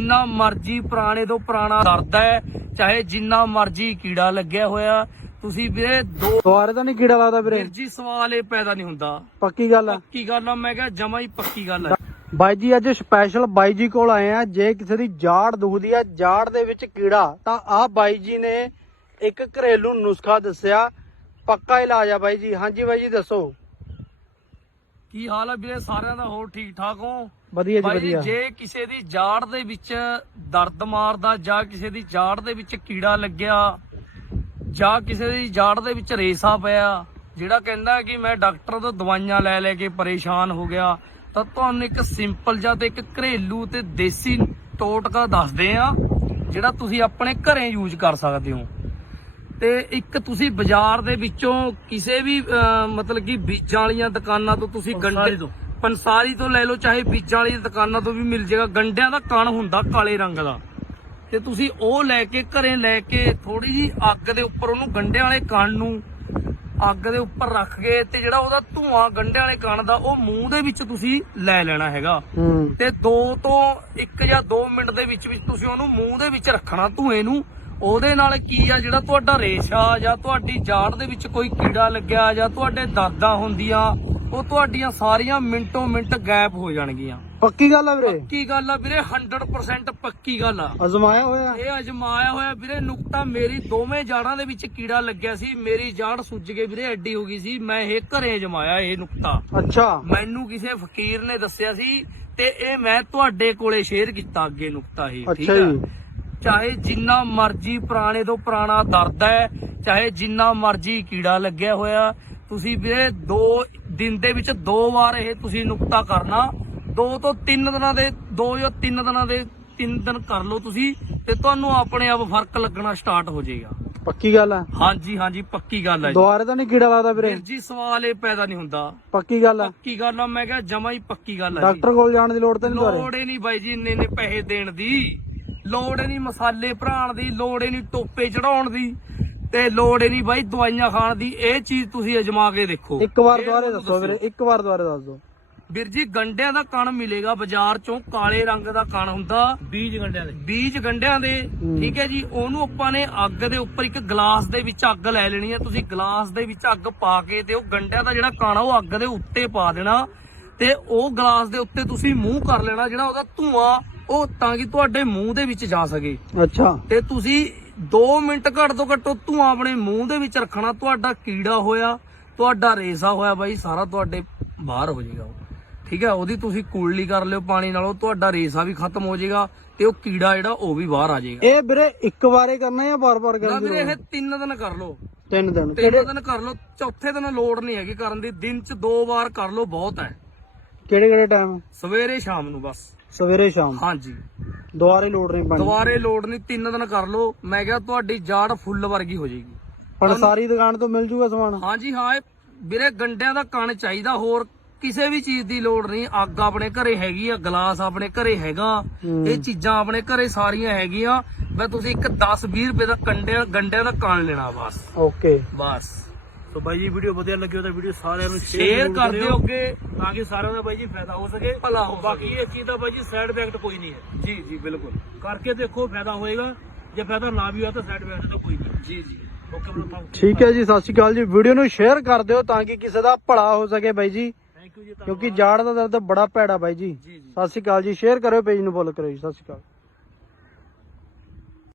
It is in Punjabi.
ਜਿੰਨਾ ਮਰਜ਼ੀ ਪੁਰਾਣੇ ਤੋਂ ਪੁਰਾਣਾ ਦਰਦ ਹੈ ਚਾਹੇ ਜਿੰਨਾ ਮਰਜ਼ੀ ਕੀੜਾ ਲੱਗਿਆ ਹੋਇਆ ਤੁਸੀਂ ਵੀਰੇ ਦੋ ਦੁਆਰੇ ਤਾਂ ਨਹੀਂ ਕੀੜਾ ਲੱਗਦਾ ਵੀਰੇ? ਵੀਰ ਜੀ ਸਵਾਲ ਇਹ ਪੈਦਾ ਨਹੀਂ ਹੁੰਦਾ। ਪੱਕੀ ਗੱਲ ਆ। ਪੱਕੀ ਗੱਲ ਆ ਮੈਂ ਕਿਹਾ ਜਮਾ ਹੀ ਪੱਕੀ ਗੱਲ ਹੈ ਬਾਈ ਜੀ ਅੱਜ ਸਪੈਸ਼ਲ ਬਾਈ ਜੀ ਕੋਲ ਆਏ ਆ ਜੇ ਕਿਸੇ ਦੀ ਜਾੜ ਦੁਖਦੀ ਆ ਜਾੜ ਦੇ ਵਿੱਚ ਕੀੜਾ ਤਾਂ ਆਹ ਬਾਈ ਜੀ ਨੇ ਇੱਕ ਘਰੇਲੂ ਨੁਸਖਾ ਦੱਸਿਆ ਪੱਕਾ ਇਲਾਜ ਆ ਬਾਈ ਜੀ। ਹਾਂਜੀ ਬਾਈ ਜੀ ਦੱਸੋ। ਕੀ ਹਾਲ ਹੈ ਵੀਰੇ? ਸਾਰਿਆਂ ਦਾ ਹੋਰ ਠੀਕ ਠਾਕ ਹੋ? ਵਧੀਆ ਜੀ ਭਾਈ ਜੀ, ਵਧੀਆ। ਜੇ ਕਿਸੇ ਦੀ ਜਾੜ ਦੇ ਵਿੱਚ ਦਰਦ ਮਾਰਦਾ ਜਾਂ ਕਿਸੇ ਦੀ ਜਾੜ ਦੇ ਵਿੱਚ ਕੀੜਾ ਲੱਗਿਆ ਜਾਂ ਕਿਸੇ ਦੀ ਜਾੜ ਦੇ ਵਿੱਚ ਰੇਸਾ ਪਿਆ ਜਿਹੜਾ ਕਹਿੰਦਾ ਕਿ ਮੈਂ ਡਾਕਟਰ ਤੋਂ ਦਵਾਈਆਂ ਲੈ ਲੈ ਕੇ ਪਰੇਸ਼ਾਨ ਹੋ ਗਿਆ ਤਾਂ ਤੁਹਾਨੂੰ ਇੱਕ ਸਿੰਪਲ ਜਿਹਾ ਤੇ ਇੱਕ ਘਰੇਲੂ ਤੇ ਦੇਸੀ ਟੋਟਕਾ ਦੱਸਦੇ ਆ ਜਿਹੜਾ ਤੁਸੀਂ ਆਪਣੇ ਘਰੇ ਯੂਜ਼ ਕਰ ਸਕਦੇ ਹੋ। ਤੇ ਇੱਕ ਤੁਸੀਂ ਬਾਜ਼ਾਰ ਦੇ ਵਿੱਚੋਂ ਕਿਸੇ ਵੀ ਅਹ, ਮਤਲਬ ਕਿ ਬੀਜਾਂ ਵਾਲੀਆਂ ਦੁਕਾਨਾਂ ਤੋਂ ਤੁਸੀਂ ਗੰਡੇ ਪੰਸਾਰੀ ਤੋਂ ਲੈ ਲਓ ਚਾਹੇ ਬੀਜਾਂ ਵਾਲੀ ਦੁਕਾਨਾਂ ਤੋਂ ਵੀ ਮਿਲ ਜਾਏਗਾ ਗੰਡਿਆਂ ਦਾ ਕਣ ਹੁੰਦਾ ਕਾਲੇ ਰੰਗ ਦਾ। ਤੇ ਤੁਸੀਂ ਉਹ ਲੈ ਕੇ ਘਰੇ ਲੈ ਕੇ ਥੋੜੀ ਜੀ ਅੱਗ ਦੇ ਉੱਪਰ ਉਹਨੂੰ ਗੰਡਿਆਂ ਵਾਲੇ ਕਣ ਨੂੰ ਅੱਗ ਦੇ ਉੱਪਰ ਰੱਖ ਕੇ ਤੇ ਜਿਹੜਾ ਉਹਦਾ ਧੂਆਂ ਗੰਡਿਆਂ ਵਾਲੇ ਕਣ ਦਾ ਉਹ ਮੂੰਹ ਦੇ ਵਿੱਚ ਤੁਸੀਂ ਲੈ ਲੈਣਾ ਹੈਗਾ। ਤੇ 2 ਤੋਂ 1 ਜਾਂ 2 ਮਿੰਟ ਦੇ ਵਿੱਚ ਵਿੱਚ ਤੁਸੀਂ ਉਹਨੂੰ ਮੂੰਹ ਦੇ ਵਿੱਚ ਰੱਖਣਾ ਧੂਏ ਨੂੰ। ਉਹਦੇ ਨਾਲ ਕੀ ਆ ਜਿਹੜਾ ਤੁਹਾਡਾ ਰੇਸ਼ਾ ਜਾਂ ਤੁਹਾਡੀ ਜਾੜ ਦੇ ਵਿੱਚ ਕੋਈ ਕੀੜਾ ਲੱਗਿਆ ਜਾਂ ਤੁਹਾਡੇ ਦਰਦਾਂ ਹੁੰਦੀਆਂ ਉਹ ਤੁਹਾਡੀਆਂ ਸਾਰੀਆਂ ਮਿੰਟੋ ਮਿੰਟ ਗਾਇਬ ਹੋ ਜਾਣਗੀਆਂ। ਪੱਕੀ ਗੱਲ ਆ ਵੀਰੇ? ਪੱਕੀ ਗੱਲ ਆ ਵੀਰੇ 100% ਪੱਕੀ ਗੱਲ ਆ। ਅਜ਼ਮਾਇਆ ਹੋਇਆ? ਇਹ ਅਜਮਾਇਆ ਹੋਇਆ ਵੀਰੇ ਨੁਕਤਾ ਮੇਰੀ ਦੋਵੇਂ ਜਾੜਾਂ ਦੇ ਵਿੱਚ ਕੀੜਾ ਲੱਗਿਆ ਸੀ ਮੇਰੀ ਜਾੜ ਸੁੱਜ ਕੇ ਵੀਰੇ ਐਡੀ ਹੋ ਗਈ ਸੀ ਮੈਂ ਇਹ ਘਰੇ ਅਜਮਾਇਆ ਇਹ ਨੁਕਤਾ। ਅੱਛਾ। ਮੈਨੂੰ ਕਿਸੇ ਫਕੀਰ ਨੇ ਦੱਸਿਆ ਸੀ ਤੇ ਇਹ ਮੈਂ ਤੁਹਾਡੇ ਕੋਲੇ ਸ਼ੇਅਰ ਕੀਤਾ ਅੱਗੇ ਨੁਕਤਾ ਇਹ ਠੀਕ ਅੱਛਾ ਜੀ। ਚਾਹੇ ਜਿੰਨਾ ਮਰਜ਼ੀ ਪੁਰਾਣੇ ਤੋਂ ਪੁਰਾਣਾ ਦਰਦ ਹੈ ਚਾਹੇ ਜਿੰਨਾ ਮਰਜ਼ੀ ਕੀੜਾ ਲੱਗਿਆ ਹੋਇਆ ਤੁਸੀਂ ਵੀਰੇ ਦੋ ਦਿਨ ਦੇ ਵਿੱਚ ਦੋ ਵਾਰ ਇਹ ਤੁਸੀਂ ਨੁਕਤਾ ਕਰਨਾ। ਦੋ ਤੋਂ ਤਿੰਨ ਦਿਨਾਂ ਦੇ ਦੋ ਜਾਂ ਤਿੰਨ ਦਿਨਾਂ ਦੇ ਤਿੰਨ ਦਿਨ ਕਰ ਲਓ ਤੁਸੀਂ ਤੇ ਤੁਹਾਨੂੰ ਆਪਣੇ ਆਪ ਫ਼ਰਕ ਲੱਗਣਾ ਸਟਾਰਟ ਹੋ ਜਾਏਗਾ। ਪੱਕੀ ਗੱਲ ਆ? ਹਾਂਜੀ ਹਾਂਜੀ ਪੱਕੀ ਗੱਲ ਹੈ ਜੀ। ਦੁਆਰੇ ਤਾਂ ਨਹੀਂ ਕੀੜਾ ਲੱਗਦਾ ਵੀਰੇ। ਵੀਰ ਜੀ ਸਵਾਲ ਇਹ ਪੈਦਾ ਨਹੀਂ ਹੁੰਦਾ। ਪੱਕੀ ਗੱਲ ਆ। ਪੱਕੀ ਗੱਲ ਆ ਮੈਂ ਕਿਹਾ ਜਮਾ ਹੀ ਪੱਕੀ ਗੱਲ ਹੈ ਜੀ। ਡਾਕਟਰ ਕੋਲ ਜਾਣ ਦੀ ਲੋੜ ਤਾਂ ਨਹੀਂ ਦੁਆਰੇ ਲੋੜ ਹੀ ਨਹੀਂ ਬਾਈ ਜੀ ਇੰਨੇ ਨੇ ਪੈਸੇ ਦੇਣ ਦੀ। ਲੋੜ ਹੀ ਨਹੀਂ ਮਸਾਲੇ ਭਰਾਉਣ ਦੀ ਲੋੜ ਹੀ ਨਹੀਂ ਟੋਪੇ ਚੜਾਉਣ ਦੀ। ਤੇ ਲੋੜ ਹੀ ਨਹੀਂ ਬਾਈ ਦਵਾਈਆਂ ਖਾਣ ਦੀ ਇਹ ਚੀਜ਼ ਤੁਸੀਂ ਅਜਮਾ ਕੇ ਦੇਖੋ। ਇੱਕ ਵਾਰ ਤੁਹਾਨੂੰ ਦੱਸੋ ਵੀਰੇ ਇੱਕ ਵਾਰ ਦੁਆਰੇ ਦੱਸ ਦਿਓ। ਵੀਰ ਜੀ ਗੰਡਿਆਂ ਦਾ ਕਣ ਮਿਲੇਗਾ ਬਾਜ਼ਾਰ ਚੋਂ ਕਾਲੇ ਰੰਗ ਦਾ ਕਣ ਹੁੰਦਾ। ਬੀਜ ਗੰਡਿਆਂ ਦੇ। ਬੀਜ ਗੰਡਿਆਂ ਦੇ। ਠੀਕ ਹੈ ਜੀ ਉਹਨੂੰ ਆਪਾਂ ਨੇ ਅੱਗ ਦੇ ਉੱਪਰ ਇੱਕ ਗਲਾਸ ਦੇ ਵਿੱਚ ਅੱਗ ਲੈ ਲੈਣੀ ਹੈ। ਤੁਸੀਂ ਗਲਾਸ ਦੇ ਵਿੱਚ ਅੱਗ ਪਾ ਕੇ ਤੇ ਉਹ ਗੰਡਿਆਂ ਦਾ ਜਿਹੜਾ ਕਣ ਆ ਉਹ ਅੱਗ ਦੇ ਉੱਤੇ ਪਾ ਦੇਣਾ। ਤੇ ਉਹ ਗਲਾਸ ਦੇ ਉੱਤੇ ਤੁਸੀਂ ਮੂੰਹ ਕਰ ਲੈਣਾ ਜਿਹੜਾ ਉਹਦਾ ਧੂਆਂ ਉਹ ਤਾਂ ਕਿ ਤੁਹਾਡੇ ਮੂੰਹ ਦੇ ਵਿੱਚ ਜਾ ਸਕੇ। ਅੱਛਾ। ਤੇ ਤੁਸੀਂ 2 ਮਿੰਟ ਘੱਟ ਤੋਂ ਘੱਟ ਧੂਆਂ ਆਪਣੇ ਮੂੰਹ ਦੇ ਵਿੱਚ ਰੱਖਣਾ ਤੁਹਾਡਾ ਕੀੜਾ ਹੋਇਆ ਤੁਹਾਡਾ ਰੇਸਾ ਹੋਇਆ ਬਾਈ ਸਾਰਾ ਤੁਹਾਡੇ ਬਾਹਰ ਹੋ ਜਾਏਗਾ ਠੀਕ ਹੈ ਉਹਦੀ ਤੁਸੀਂ ਕੁਲਲੀ ਕਰ ਲਿਓ ਪਾਣੀ ਨਾਲ ਉਹ ਤੁਹਾਡਾ ਰੇਸਾ ਵੀ ਖਤਮ ਹੋ ਜਾਏਗਾ ਤੇ ਉਹ ਕੀੜਾ ਜਿਹੜਾ ਉਹ ਵੀ ਬਾਹਰ ਆ ਜਾਏਗਾ। ਇਹ ਵੀਰੇ ਇੱਕ ਵਾਰੇ ਕਰਨਾ ਜਾਂ ਬਾਰ-ਬਾਰ ਕਰਨ ਵੀਰੇ ਇਹ ਤਿੰਨ ਦਿਨ ਕਰ ਲਓ। ਤਿੰਨ ਦਿਨ ਤਿੰਨ ਕਿਹੜੇ ਦਿਨ ਕਰ ਲਓ ਚੌਥੇ ਦਿਨ ਲੋੜ ਨਹੀਂ ਹੈਗੀ ਕਰਨ ਦੀ ਦਿਨ ਚ ਦੋ ਵਾਰ ਕਰ ਲਓ ਬਹੁਤ ਹੈ। ਕਿਹੜੇ ਕਿਹੜੇ ਟਾਈਮ ਸਵੇਰੇ ਸ਼ਾਮ ਨੂੰ ਬਸ। ਸਵੇਰੇ ਸ਼ਾਮ। ਹਾਂਜੀ। ਦੁਆਰੇ ਲੋੜ ਨਹੀਂ ਪੈਣੀ। ਦੁਬਾਰੇ ਲੋੜ ਨਹੀਂ ਤਿੰਨ ਦਿਨ ਕਰ ਲਓ। ਮੈਂ ਕਿਹਾ ਤੁਹਾਡੀ ਜਾੜ ਫੁੱਲ ਵਰਗੀ ਹੋ ਜਾਏਗੀ। ਹੁਣ ਸਾਰੀ ਦੁਕਾਨ ਤੋਂ ਮਿਲ ਜੂਗਾ ਸਮਾਨ? ਹਾਂਜੀ ਹਾਂ ਇਹ ਵੀਰੇ ਗੰਡਿਆਂ ਦਾ ਕਣ ਚਾਹੀਦਾ ਹੋਰ ਕਿਸੇ ਵੀ ਚੀਜ਼ ਦੀ ਲੋੜ ਨਹੀਂ। ਅੱਗ ਆਪਣੇ ਘਰੇ ਹੈਗੀ ਆ ਗਲਾਸ ਆਪਣੇ ਘਰੇ ਹੈਗਾ। ਇਹ ਚੀਜ਼ਾਂ ਆਪਣੇ ਘਰੇ ਸਾਰੀਆਂ ਹੈਗੀਆਂ। ਬਸ ਤੁਸੀਂ ਇੱਕ 10 20 ਰੁਪਏ ਦਾ ਕੰਡਿਆਂ ਗੰਡਿਆਂ ਦਾ ਕਣ ਲੈਣਾ ਬਸ। ਓਕੇ। ਬਸ। ਸੋ ਬਾਈ ਜੀ ਵੀਡੀਓ ਵਧੀਆ ਲੱਗੀ ਤਾਂ ਵੀਡੀਓ ਸਾਰਿਆਂ ਨੂੰ ਸ਼ੇਅਰ ਕਰ ਦਿਓ ਅੱਗੇ। ਤਾਂ ਕਿ ਸਾਰਿਆਂ ਦਾ ਬਾਈ ਜੀ ਫਾਇਦਾ ਹੋ ਸਕੇ। ਭਲਾ ਹੋ ਬਾਕੀ ਇਹ ਚੀਜ਼ ਦਾ ਬਾਈ ਜੀ ਸਾਈਡ ਇਫੈਕਟ ਕੋਈ ਨਹੀਂ ਹੈ। ਜੀ ਜੀ ਬਿਲਕੁਲ। ਕਰਕੇ ਦੇਖੋ ਫਾਇਦਾ ਹੋਏਗਾ। ਜੇ ਫਾਇਦਾ ਨਾ ਵੀ ਹੋਇਆ ਤਾਂ ਸਾਈਡ ਇਫੈਕਟ ਤਾਂ ਕੋਈ ਨਹੀਂ। ਜੀ ਜੀ। ਓਕੇ ਬ్రో ਥੈਂਕ ਠੀਕ ਹੈ ਜੀ ਸਤਿ ਸ਼੍ਰੀ ਅਕਾਲ ਜੀ। ਵੀਡੀਓ ਨੂੰ ਸ਼ੇਅਰ ਕਰ ਦਿਓ ਤਾਂ ਕਿ ਕਿਸੇ ਦਾ ਭਲਾ ਹੋ ਸਕੇ ਬਾਈ ਜੀ। ਯੂ ਜੀ ਕਿਉਂਕਿ ਜਾੜ ਦਾ ਦਰਦ ਬੜਾ ਭੈੜਾ ਬਾਈ ਜੀ। ਜੀ ਜੀ। ਸਤਿ ਸ਼੍ਰੀ ਅਕਾਲ ਜੀ। ਸ਼ੇਅਰ ਕਰਿਓ ਪੇਜ ਨੂੰ ਫੋਲੋ ਕਰਿਓ ਜੀ। ਸਤਿ ਸ਼੍ਰੀ ਅਕਾਲ।